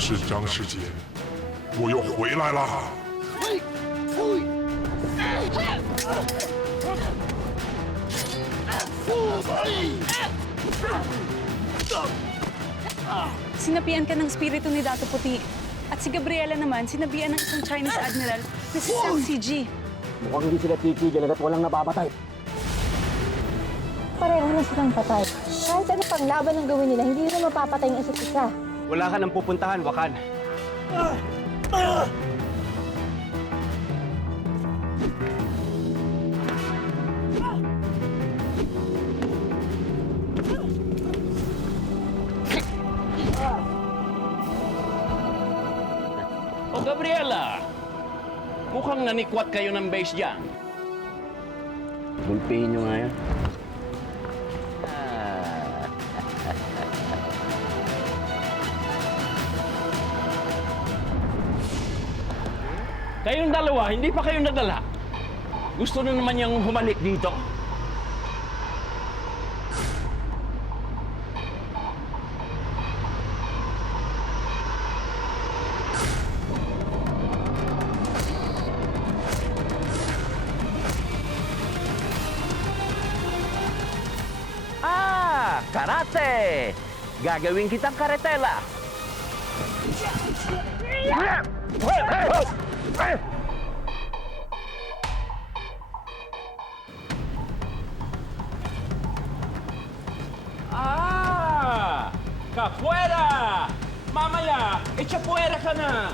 是张世杰，我又回来啦！ Sinabihan ka ng spirito ni Dato Puti. At si Gabriela naman, sinabihan ng isang Chinese admiral na si Sang CG. Mukhang hindi sila titigil at walang napapatay. Pareho na silang patay. Kahit ano pang laban ang gawin nila, hindi nila mapapatay ang isa't isa. Wala ka nang pupuntahan, Wakan. O Gabriela, mukhang nanikwat kayo ng base dyan. Gulpihin nyo nga yan. Kayong dalawa, hindi pa kayo nadala. Gusto na naman niyang humalik dito. Karate! Gagawin kitang karetela! Capoeira! Mamaya, echapoeira ka na!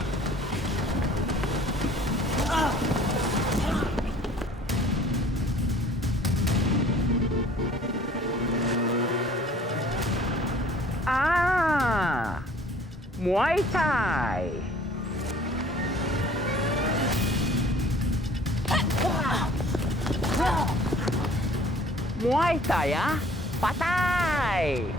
Muay Thai! Muay Thai, ah? Patay!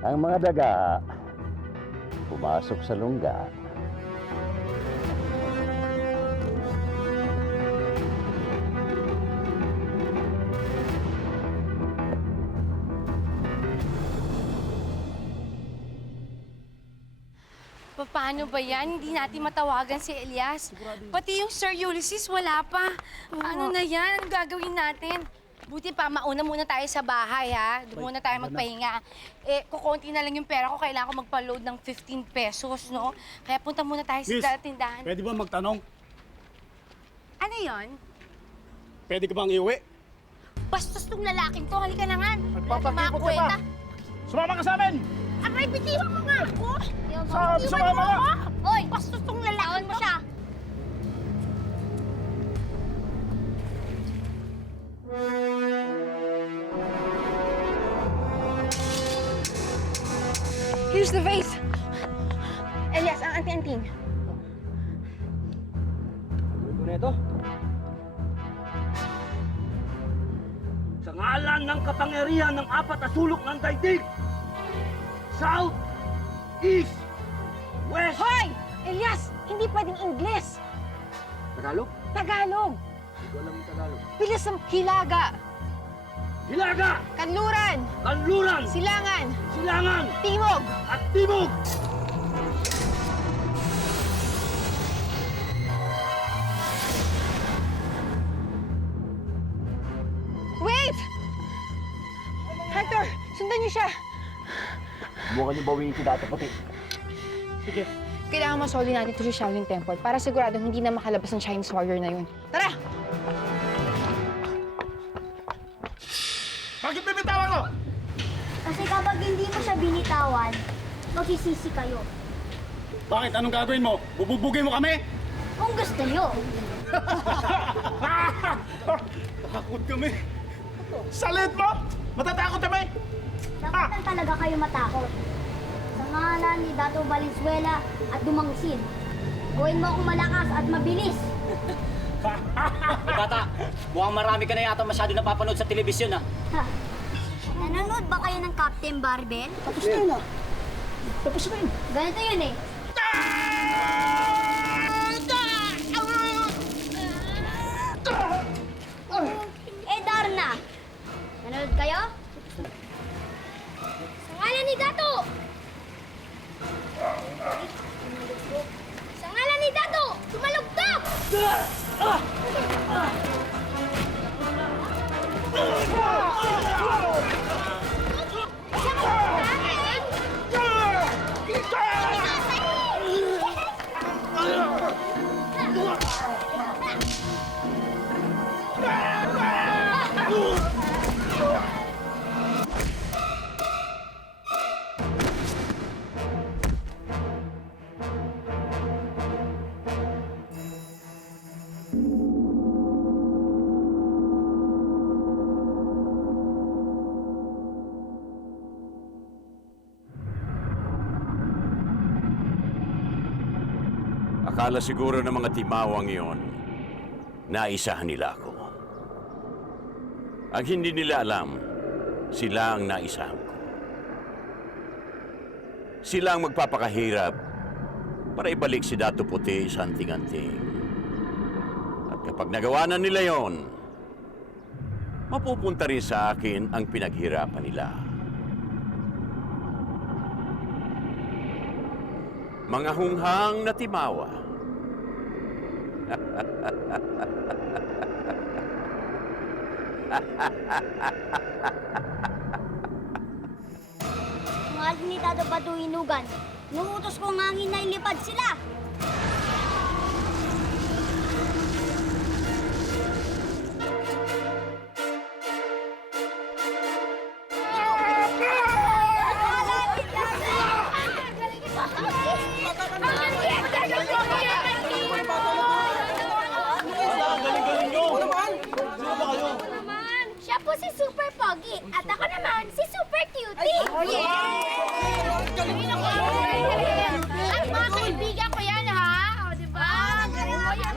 Ang mga daga, pumasok sa lungga. Paano ba yan? Hindi natin matawagan si Elias. Pati yung Sir Ulysses, wala pa. Ano na yan? Anong gagawin natin? Buti pa, mauna muna tayo sa bahay, ha? Doon muna tayo magpahinga. Eh, kukunti na lang yung pera ko. Kailangan ko magpa-load ng 15 pesos, no? Kaya punta muna tayo sa tindahan. Pwede ba magtanong? Ano yon? Pwede ka bang iuwi? Bastos tong lalaking to. Halika na nga. Magpapakipot ka ba? Sumama ka sa amin! Aray, bitiwan mo nga ako! Sumama ka! Oy, bastos tong lalaking mo siya! Here's the vase. Elias, ang anting-anting. Ito na ito. Sa ngalan ng kapangyarihan ng apat na sulok ng daigdig, South, East, West... Hoy! Elias, hindi pwedeng Ingles. Tagalog? Tagalog. Hindi ko alam yung Tagalog. Bilis ng Hilaga. Hilaga! Kanluran. Kanluran! Silangan. Silangan! Timog. At Timog! siya! Bukan niyo bawiin si Dato Puti. Sige. Kailangan masoli natin ito sa Shaolin Temple para siguradong hindi na makalabas ng Chinese warrior na yun. Tara! Bakit bibitawan ko? Kasi kapag hindi mo siya binitawan, magsisisi kayo. Bakit? Anong gagawin mo? Bububugin mo kami? Kung gusto nyo. Takot kami. Salit mo! Matatakot kami! Dapat lang talaga kayo matakot. Sa ngalan ni Dato Valenzuela at Dumangsin, gawin mo akong malakas at mabilis. Bata, mukhang marami ka na yata masyado napapanood sa telebisyon, ah. Ha. Nanonood ba kayo ng Captain Barbell? Tapos na yun, ah. Tapos na yun. Ganito yun eh. Darna! Nanonood kayo? Sa ngalan ni Dato! Sa ngalan ni Dato! Sumalugtog! Akala siguro ng mga timawang iyon, naisahan nila ako. Ang hindi nila alam, sila ang naisahan ko. Sila ang magpapakahirap para ibalik si Dato Puti sa anting-anting. At kapag nagawa na nila yon, mapupunta rin sa akin ang pinaghirapan nila. Mga hunghang na timawa. Mahal ni Dato Patuhinugan, nuutos ko ang hangin na ilipad sila. Siya po si Super Pogi at ako naman si Super Cutie. At mga kaibigan ko yan, ha? O, diba? Galing mo yan.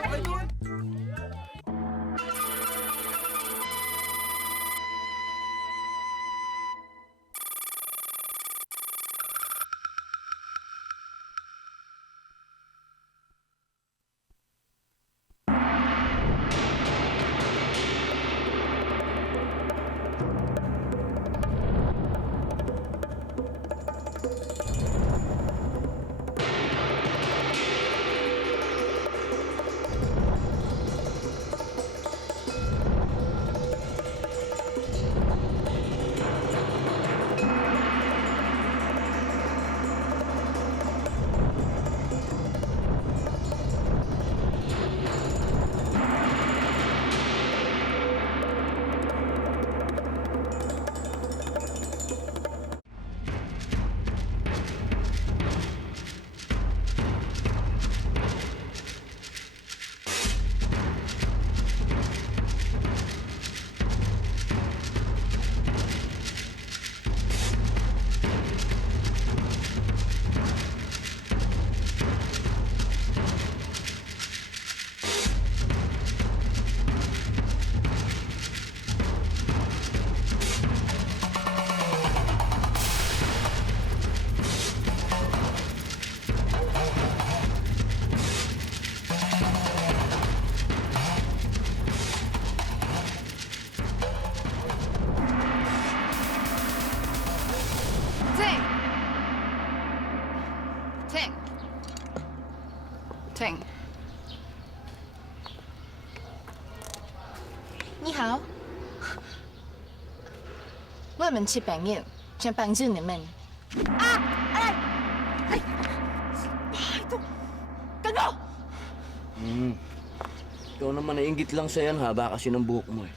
Teng. 你好。外门吃白面， chimpanzee naman. Ikaw naman nainggit lang sa yan, haba kasi ng buhok mo eh.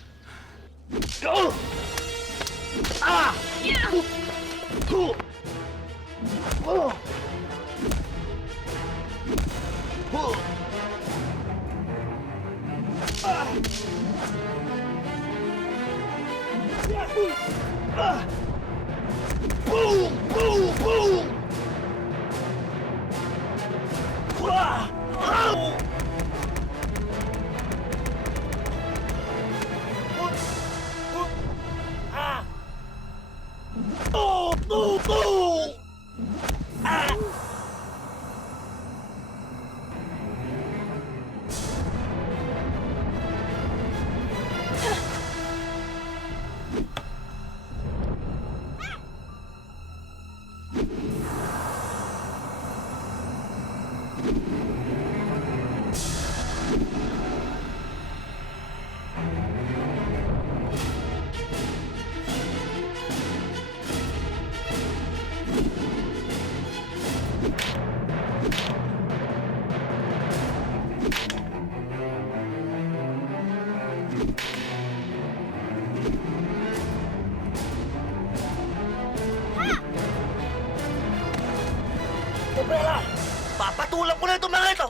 Gabriela! Papatulan ko na itong mga ito!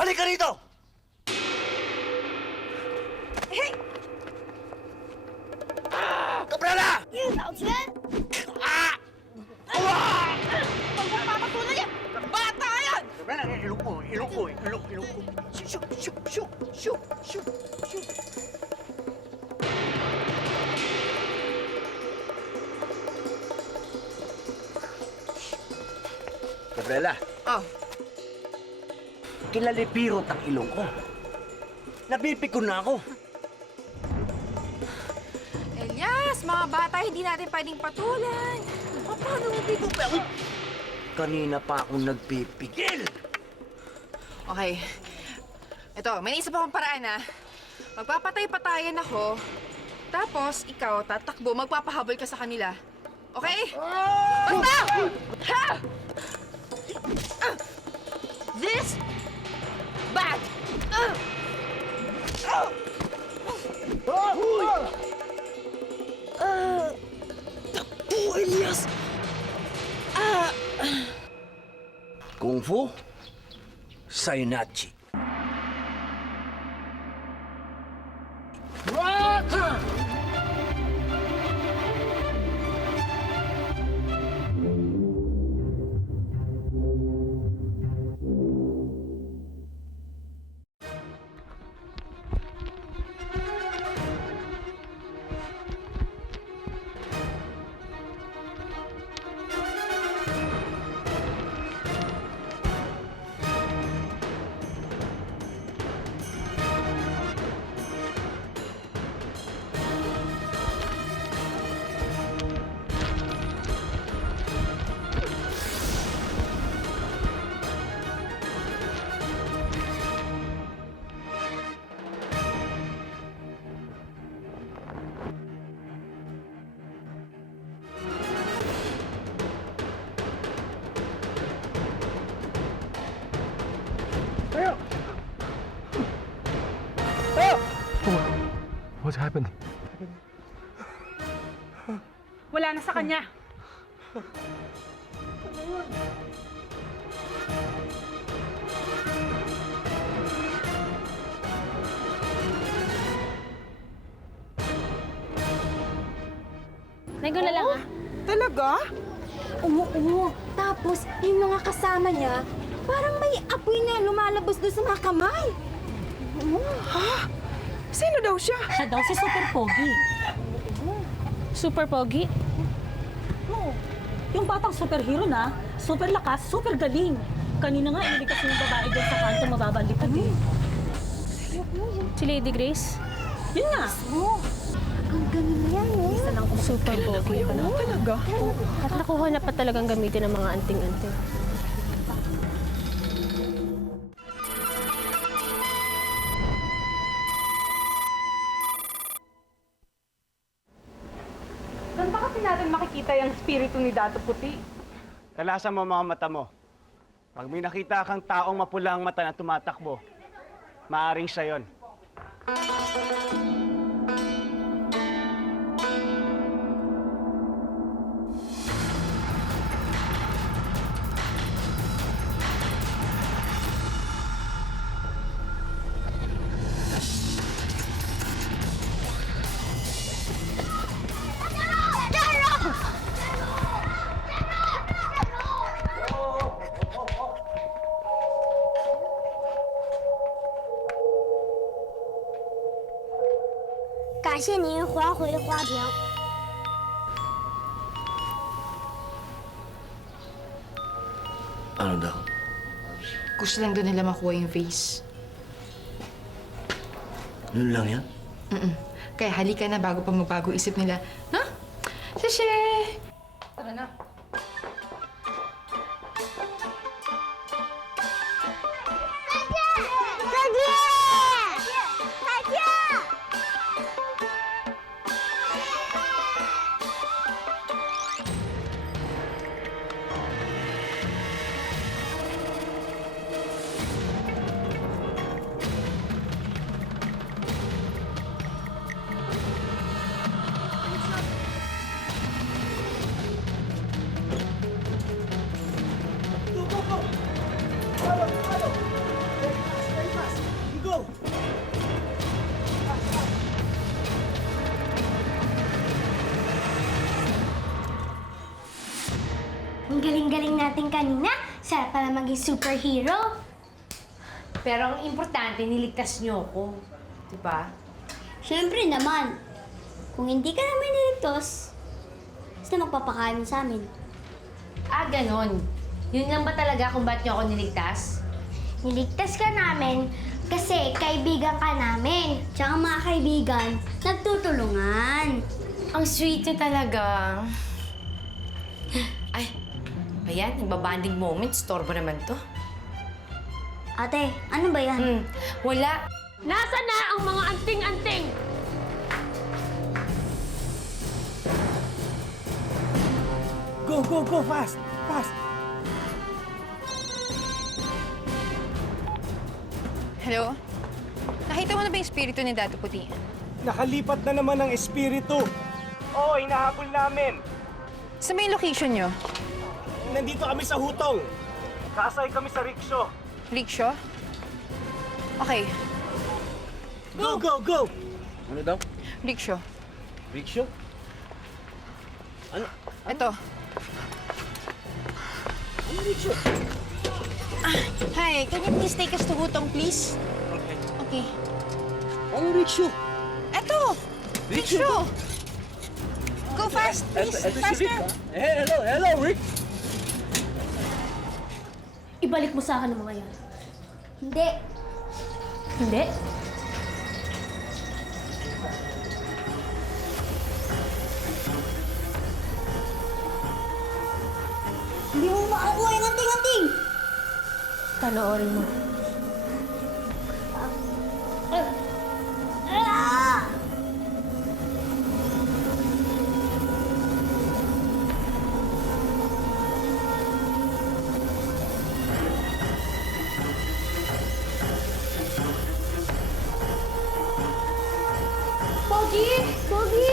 Halika rito! Hey! Gabriela! Outsman! Huwag mong papatulan yan! Bata yan! Gabriela, ilong ko. Shoo, shoo, shoo, shoo, shoo, shoo. Gabriela. Oh. Kilalipirot ang ilong ko. Nabipikon na ako. Elias, mga bata, hindi natin pwedeng patulan. Paano mo bigyan? Kanina pa akong nagpipigil. Okay. Ito, may naisip akong paraan, ha? Magpapatay-patayan ako. Tapos, ikaw, tatakbo, magpapahabol ka sa kanila. Okay? Basta! Ha! This bad! Takbo, Elias! Kung Fu, Sayonara. What happened? Wala na sa kanya. Nagulo lang ah. Talaga? Oo. Tapos, yung mga kasama niya, parang may apoy na lumalabas doon sa mga kamay. Sino daw siya? Siya daw si Super Pogi. Super Pogi? Oo. Yung batang superhero na, super lakas, super galing. Kanina nga, iniligtas yung babae dyan sa kanto, mababaliktad eh. Si Lady Grace? Yun nga. Ang galing yan eh. Isa lang kung Super pogi pa na. Talaga? At nakuha na pa talagang gamitin ng mga anting-anting. Saan ba kasi natin makikita mahintay ang espiritu ni Dato Puti. Talasan mo mga mata mo. Pag may nakita kang taong mapula ang mata na tumatakbo, maaring siya yon. Ano daw? Gusto lang doon nila makuha yung vase. Yun lang yan? Kaya halika na bago pa magbago isip nila. Ha? Sashe! Tara na. Ang galing-galing natin kanina. Sarap pala maging superhero. Pero ang importante, niligtas niyo ako. Diba? Siyempre naman. Kung hindi ka namin niligtas, sino magpapakain mo sa amin? Ah, ganon. Yun lang ba talaga kung ba't niyo ako niligtas? Niligtas ka namin kasi kaibigan ka namin. Tsaka mga kaibigan, nagtutulungan. Ang sweet niyo talaga. Ay, ayan, nagbabanding moment. Storbo naman to. Ate, ano ba yan? Wala. Nasaan na ang mga anting-anting? Go, go, go! Fast! Fast! Hello? Nakita mo na ba yung espiritu ni Dato Puti? Nakalipat na naman ang espiritu. Oo, hinahabol namin. Sa may location nyo? Nandito kami sa hutong. Kasay kami sa rickshaw. Rickshaw? Okay, Go, go, go! Ano daw? rickshaw. Rickshaw? Ito. Hi, can you please take us to Hutong, please? Okay. Ano rickshaw? Eto! Rickshaw! Go fast, please! Faster! Hello, Rick! Ibalik mo sa akin ang mga yan. Hindi. Hindi? Hindi mo makakuha yung anting-anting. Panoorin mo. Pogi! Pogi!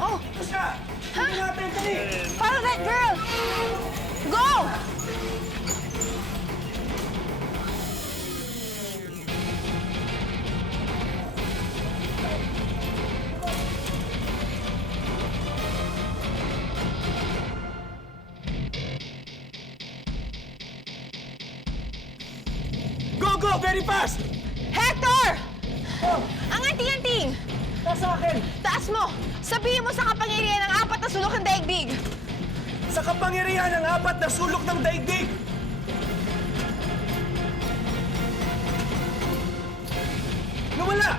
Oh! Follow that girl! Go! Go, go! Very fast! Hector! Ang anting-anting! Nasa akin! Taas mo! Sabihin mo sa kapangyarihan ng apat na sulok ng daigdig! Sa kapangyarihan ng apat na sulok ng daigdig! Nawala!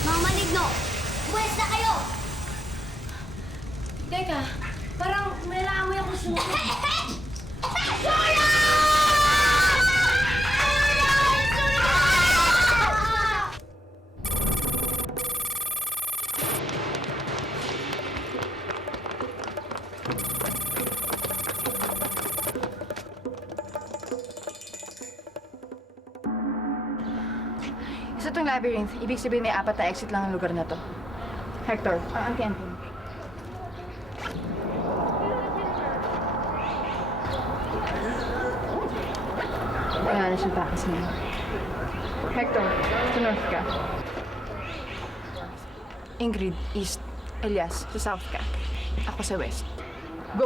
Mga maligno, buwes na kayo! Teka, parang may naamoy ako sumunod. Isa tong labyrinth. Ibig sabihin may apat na exit lang ang lugar na to. Hector, ang anting-anting. Wala na siyang takas niya. Hector, sa north ka. Ingrid, east. Elias, sa south ka. Ako sa west. Go!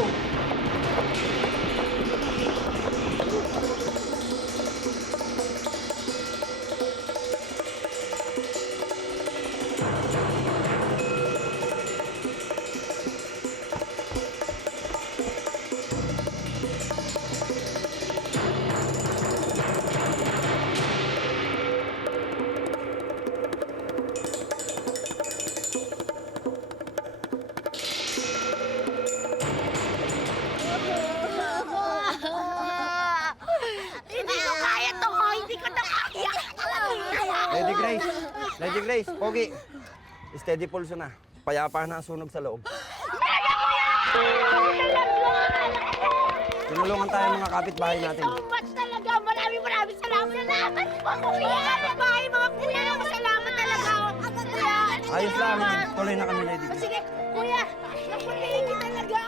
Lady Grace, Pogi. Steady pulso na. Payapa na ang sunog sa loob. Tinulungan tayo mga kapitbahay natin. So much talaga! Maraming salamat! Salamat po, kuya! Bahay, mga kuya! Salamat talaga! Ayos lang. Tuloy na kami, Lady Grace. Sige, kuya! Napatayin niyo talaga!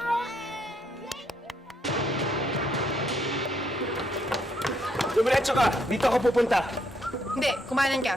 Dumiretso ka! Dito ako pupunta. Hindi, kumanan ka.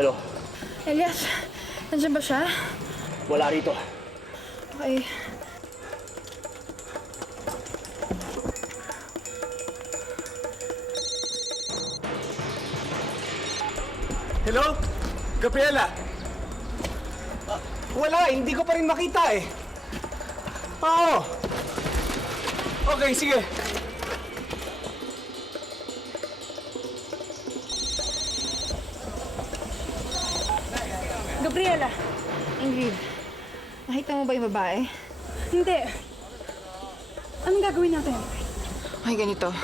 Hello. Elias, nandiyan ba siya? Wala rito. Okay. Hello? Gabriela? Wala, hindi ko pa rin makita eh. Oo. Okay, sige. Gabriela, Ingrid, nakita mo ba yung babae? hindi. Anong gagawin natin? Okay, ganito.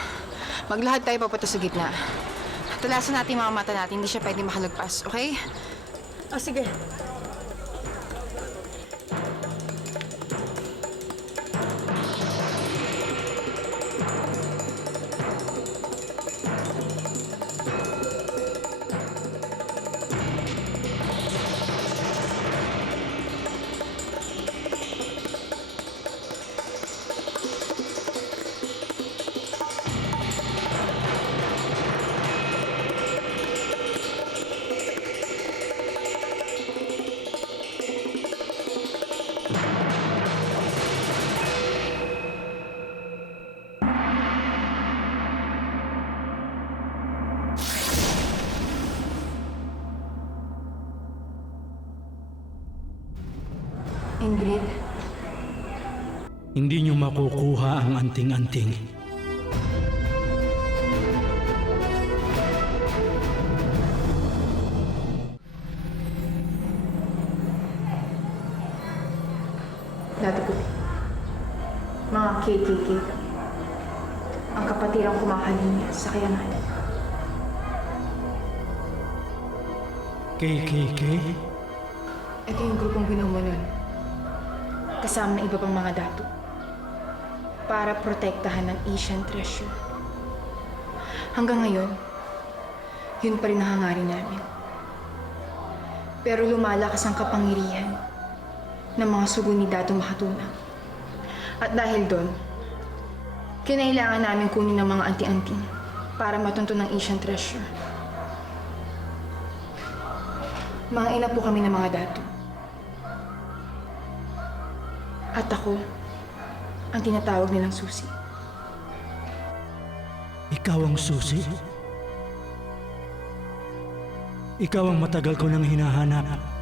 Maglahad tayo papunta sa gitna. Talasan natin yung mga mata natin, hindi siya pwede makalagpas, okay? O, sige. Ingrid, Hindi niyo makukuha ang anting-anting. Dati ko, mga KKK, ang kapatirang kumakalinya sa kayamanan. KKK? Ito yung grupong binumo nun, kasama ng iba pang mga dato, para protektahan ng Asian Treasure. Hanggang ngayon, yun pa rin ang hangarin namin. Pero lumalakas ang kapangyarihan ng mga sugo ni Dato Makatuna. At dahil doon, kinailangan namin kunin ng mga anti-anting para matunto ng Asian Treasure. Mga ina po kami ng mga dato. At ako, ang tinatawag nilang susi. Ikaw ang susi? Ikaw ang matagal ko nang hinahanap.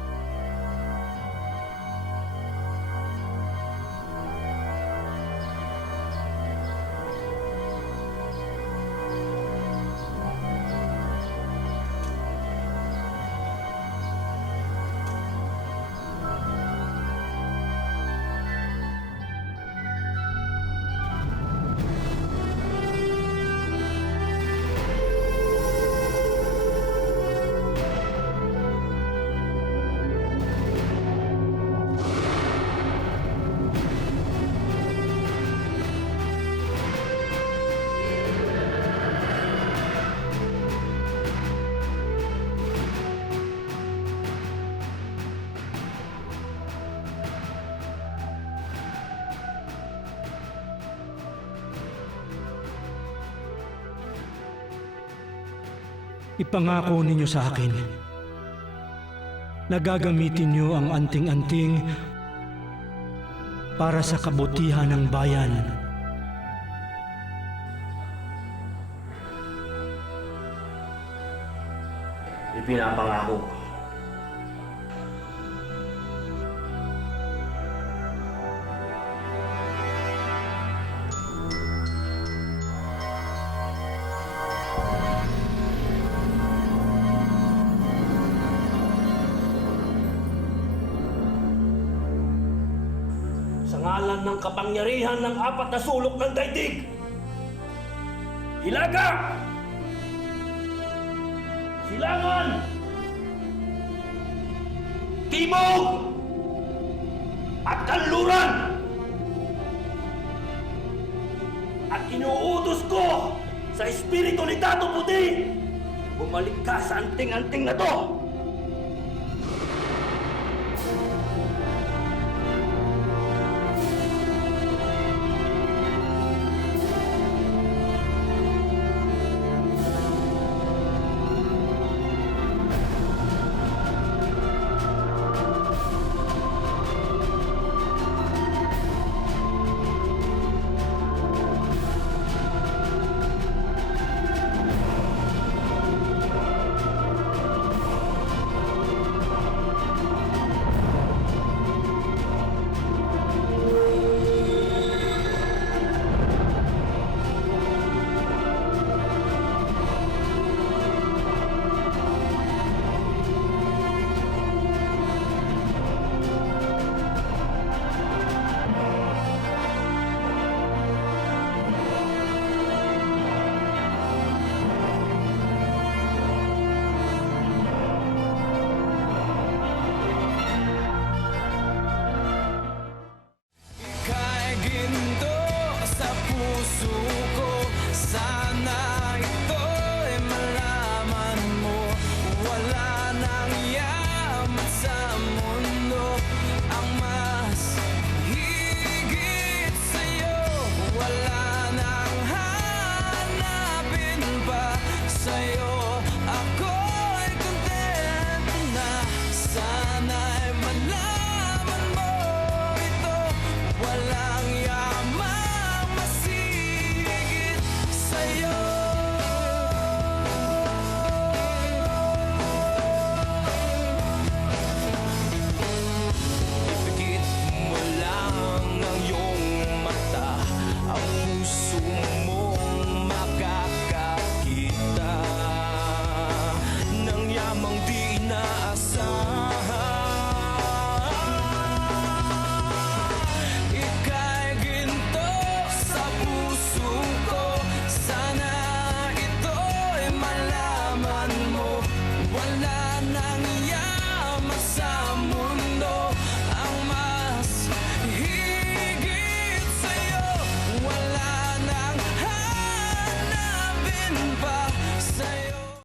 Ipangako ninyo sa akin na gagamitin niyo ang anting-anting para sa kabutihan ng bayan. Ipinapangako ko. Sa ngalan ng kapangyarihan ng apat na sulok ng daigdig, Hilaga! Silangan! Timog! At Kanluran! At inuutos ko sa espiritu ni Dato Puti, bumalik ka sa anting-anting na to!